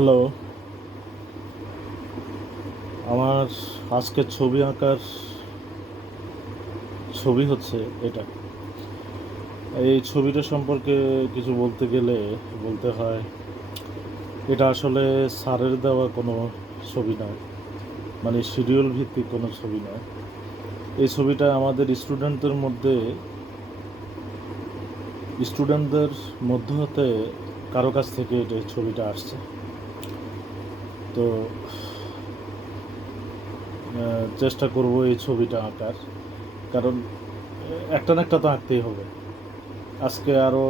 Hello আমার আজকের ছবি আঁকার ছবি হচ্ছে এটা। এই ছবিটা সম্পর্কে কিছু বলতে গেলে বলতে হয়, এটা আসলে স্যারের দেওয়া কোনো ছবি নয় মানে শিডিউল ভিত্তিক কোনো ছবি নয়। এই ছবিটা আমাদের স্টুডেন্টদের মধ্যে, স্টুডেন্টদের মধ্য হতে কারও কাছ থেকে এটা ছবিটা আসছে। তো চেষ্টা করব এই ছবিটা আঁকার। কারণ একটা না একটা তো আঁকতেই হবে। আজকে আরও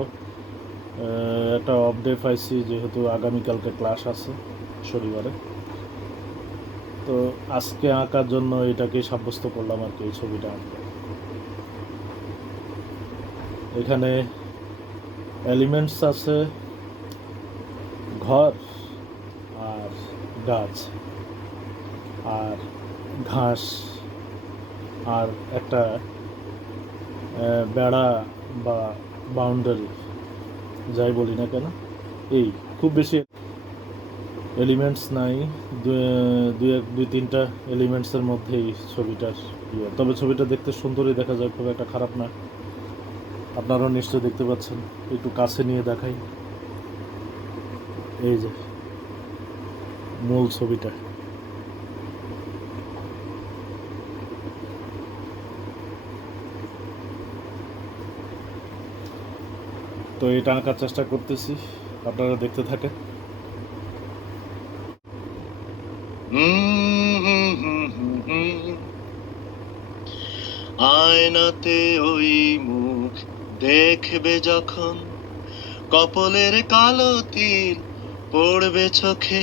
একটা আপডেট পাইছি যেহেতু আগামীকালকে ক্লাস আছে শনিবারে। তো আজকে আঁকার জন্য এটাকে সাব্যস্ত করলাম আর কি এই ছবিটা আঁকতে। এখানে এলিমেন্টস আছে, ঘর গাছ, আর ঘাস, আর একটা বেড়া বা বাউন্ডারি যাই বলি না কেন, এই খুব বেশি এলিমেন্টস নাই দুই এক, দুই, তিনটা এলিমেন্টসের মধ্যেই ছবিটার ইয়ে। তবে ছবিটা দেখতে সুন্দরই দেখা যায়, খুব একটা খারাপ না। আপনারাও নিশ্চয়ই দেখতে পাচ্ছেন, একটু কাছে নিয়ে দেখাই। এই যে। মূল ছবিটা। তো এটা আঁকার চেষ্টা করতেছি, আপনারা দেখতে থাকেন। আয়নাতে ওই মুখ দেখবে যখন, কপলের কালো তিল পড়বে চোখে।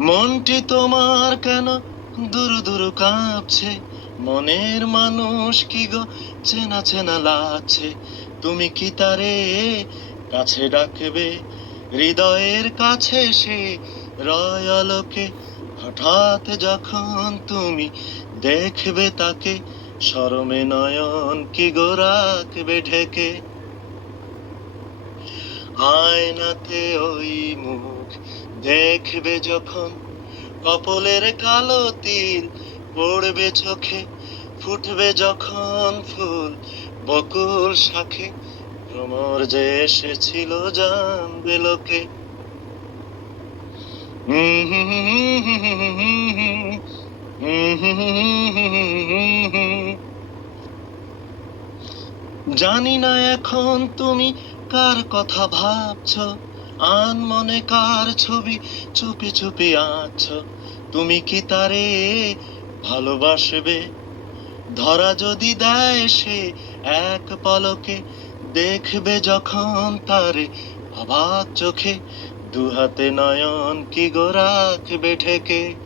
মনটি তোমার কেন দুরু দুরু কাঁপছে? মনের মানুষ কি গো? চেনা চেনা লাগছে। তুমি কি তারে কাছে ডাকবে? হৃদয়ের কাছে সে রয় আলোকে হঠাৎ যখন তুমি দেখবে তাকে শরমে নয়ন কি গো রাখবে ঢেকে আয়নাতে ওই মুখ দেখবে যখন কপলের কালো তিল পড়বে চোখে ফুটবে যখন ফুল বকুল শাখে ভ্রমর যে এসেছিল জানবে লোকে জানি না এখন তুমি কার কথা ভাবছ, আন মনে কার ছবি চুপি চুপি আছ তুমি কি তারে ভালোবাসবে? ধরা যদি দেয় সে এক পলকে, দেখবে যখন তারে অবাক চোখে। দুহাতে নয়ন কি গো রাখবে ঠেকে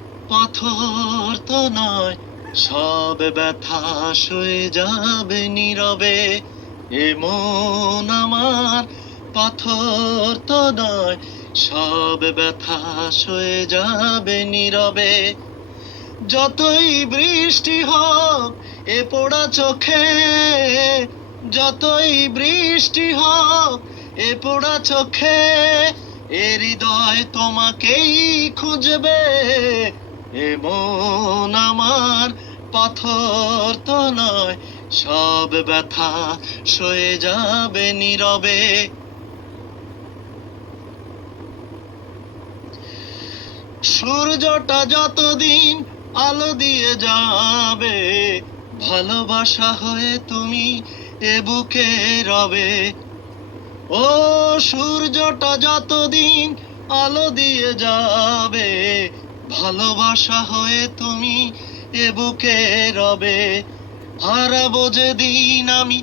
পাথর তো নয়, সব ব্যথা সয়ে যাবে নীরবে। এমন আমার পাথর তো নয়, সব ব্যথা সয়ে যাবে নীরবে। যতই বৃষ্টি হোক, এ পোড়া চোখে, যতই বৃষ্টি হোক, এ পোড়া চোখে, এ হৃদয় তোমাকেই খুঁজবে। এমন আমার পাথর তো নয়, সব ব্যথা সয়ে যাবে নীরবে। সূর্যটা যতদিন আলো দিয়ে যাবে, ভালোবাসা হয়ে তুমি এ বুকে রবে। ও সূর্যটা যতদিন আলো দিয়ে যাবে ভালোবাসা হয়ে তুমি এ বুকে রবে। হারাবো যেদিন আমি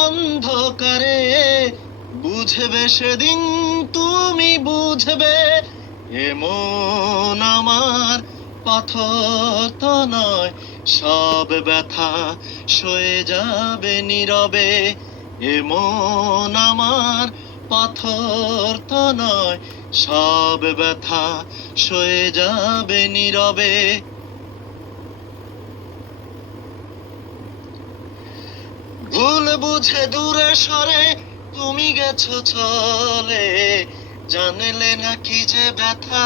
অন্ধকারে। বুঝবে সেদিন তুমি বুঝবে এমন আমার পাথর তো নয়, সব ব্যথা সয়ে যাবে নীরবে। এমন আমার পাথর তো নয়, সব ব্যথা সয়ে যাবে নীরবে। ভুল বুঝে দূরে সরে তুমি গেছো চলে, জানলে নাকি যে ব্যথা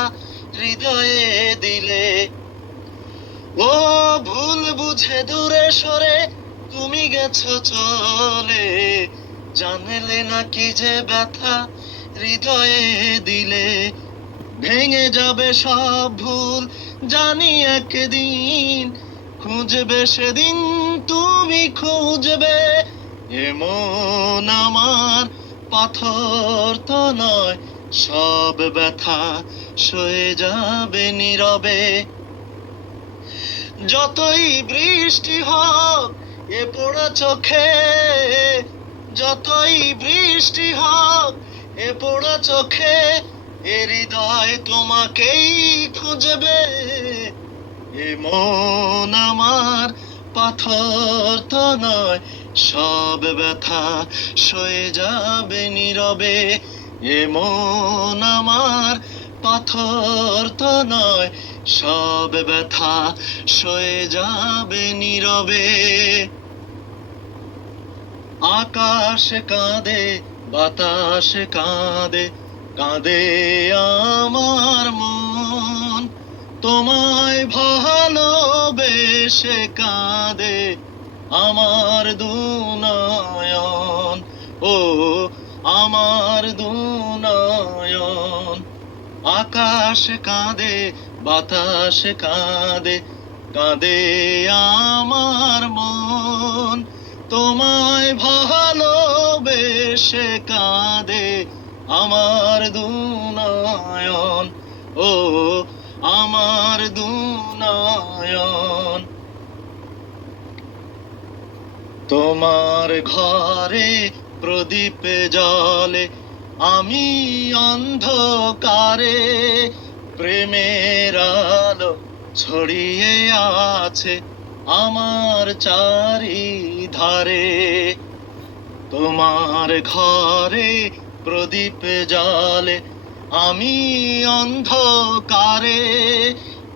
হৃদয়ে দিলে। ও ভুল বুঝে দূরে সরে তুমি গেছো চলে জানলে নাকি যে ব্যথা, হৃদয়ে দিলে ভেঙে যাবে সব ভুল। জানি একদিন খুঁজবে, সেদিন তুমি খুঁজবে। এমন আমার পাথর তো নয়, সব ব্যথা সয়ে যাবে নীরবে। যতই বৃষ্টি হোক, এ পোড়া চোখে যতই বৃষ্টি হোক, এ পোড়া চোখে এ হৃদয় তোমাকেই খুঁজবে। এমন আমার পাথর তো নয়, সব ব্যথা সয়ে যাবে নীরবে। এমন আমার পাথর তো নয়, সব ব্যথা সয়ে যাবে নীরবে। আকাশ কাঁদে, বাতাস কাঁদে কাঁদে আমার মন। তোমায় ভালোবেসে কাঁদে আমার দুনয়ন। ও, আমার দুনয়ন। আকাশ কাঁদে, বাতাস কাঁদে কাঁদে আমার মন। তোমায় ভালোবেসে কাঁদে আমার দুনয়ন। ও, আমার দুনয়ন। তোমার ঘরে প্রদীপে জলে আমি অন্ধকারে, প্রেমের আলো ছড়িয়ে আছে। আমার চারিধারে, তোমার ঘরে প্রদীপ জালে আমি অন্ধকারে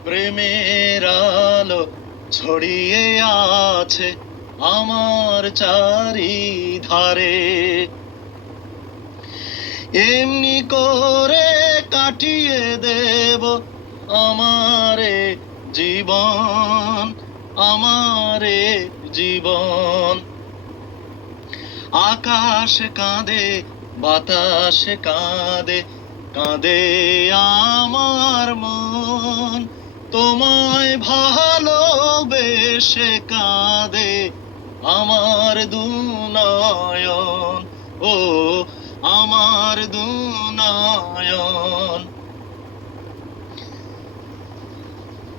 প্রেমের আলো ছড়িয়ে আছে আমার চারিধারে। এমনি করে কাটিয়ে দেব আমারে জীবন আমারে জীবন। আকাশ কাঁদে, বাতাস কাঁদে কাঁদে আমার মন। তোমায় ভালোবেসে কাঁদে আমার দুনয়ন। ও, আমার দুনয়ন।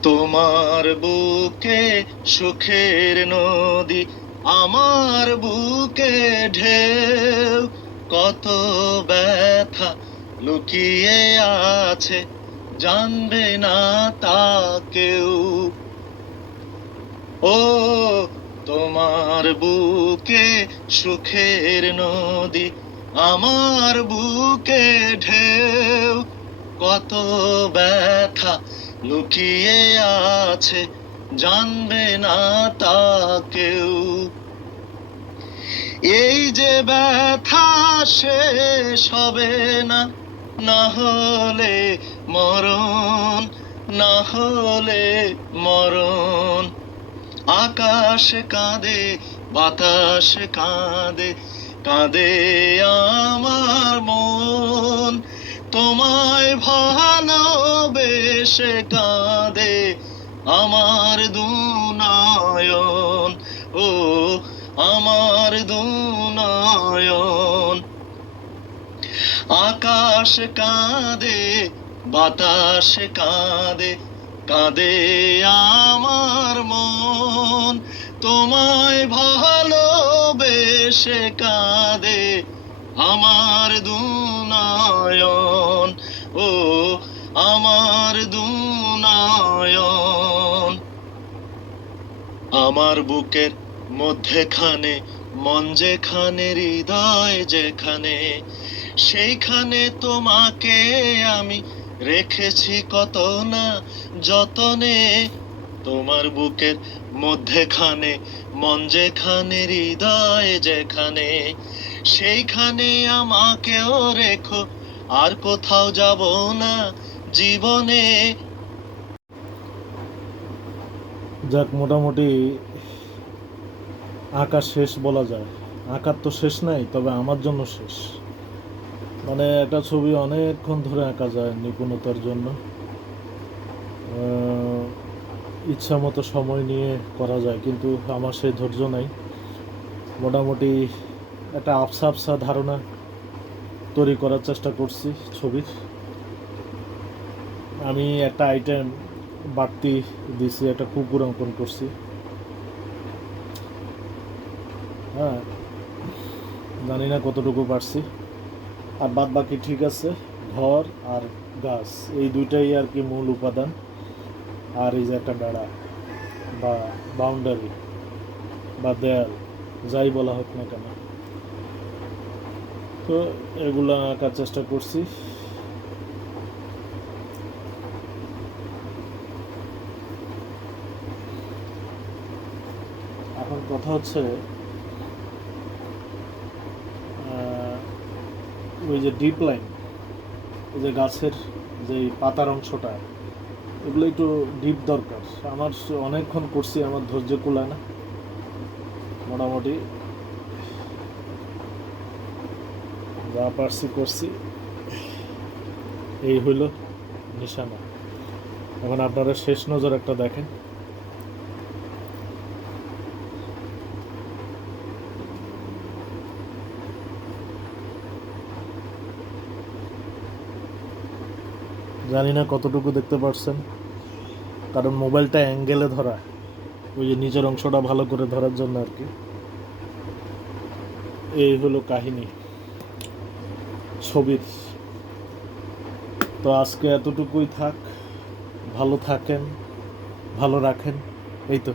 তোমার বুকে সুখের নদী, আমার বুকে ঢেউ, কত ব্যথা লুকিয়ে আছে, জানবে না তা কেউ। ও তোমার বুকে সুখের নদী, আমার বুকে ঢেউ, কত ব্যথা লুকিয়ে আছে, জানবে না তা কেউ। এই যে ব্যথা শেষ হবে না না হলে মরণ, না হলে মরণ। আকাশ কাঁদে, বাতাস কাঁদে কাঁদে আমার মন। তোমায় ভালোবেসে কাঁদে আমার দুনয়ন। ও, আমার দুনয়ন। আকাশ কাঁদে, বাতাস কাঁদে কাঁদে আমার মন। তোমায় ভালোবেসে কাঁদে আমার দুনয়ন ও আমার দুনয়ন। আমার বুকের মধ্যেখানে, মন যেখানে, হৃদয় যেখানে, সেইখানে তোমাকে আমি রেখেছি কত না যতনে। তোমার বুকের মধ্যেখানে, মন যেখানে, হৃদয় যেখানে, সেইখানে আমাকেও রেখো আর কোথাও যাব না জীবনে। যাক, মোটামুটি আঁকা শেষ বলা যায়। আঁকার তো শেষ নাই, তবে আমার জন্য শেষ। মানে একটা ছবি অনেকক্ষণ ধরে আঁকা যায় নিপুণতার জন্য। ইচ্ছা মতো সময় নিয়ে করা যায়, কিন্তু আমার সেই ধৈর্য নাই। মোটামুটি একটা আফসা আফসা ধারণা তৈরি করার চেষ্টা করছি ছবির। আমি একটা আইটেম বাড়তি দিছি, একটা কুকুর অঙ্কন করছি। হ্যাঁ জানি না কতটুকু পারছি আর বাদ বাকি ঠিক আছে, ঘর আর গাছ, এই দুইটাই আর কি মূল উপাদান। আর এই যে একটা বেড়া বা বাউন্ডারি বা দেয়াল, যাই বলা হোক না কেন। তো এগুলো আঁকার চেষ্টা করছি। এখন কথা হচ্ছে ওই যে ডিপ লাইন ওই যে গাছের যে পাতার অংশটা, এগুলো একটু ডিপ দরকার। আমার অনেকক্ষণ করছি, আমার ধৈর্য কুলায় না। মোটামুটি যা পারছি করছি। এই হইল নিশানা। এখন আপনারা শেষ নজর একটা দেখেন। জানি না কতটুকু দেখতে পারছেন, কারণ মোবাইলটা অ্যাঙ্গেলে ধরা, ওই যে নিচের অংশটা ভালো করে ধরার জন্য আর কি। এই হলো কাহিনী। ছবির। তো আজকে এতটুকুই থাক। ভালো থাকেন ভালো রাখেন। এই তো।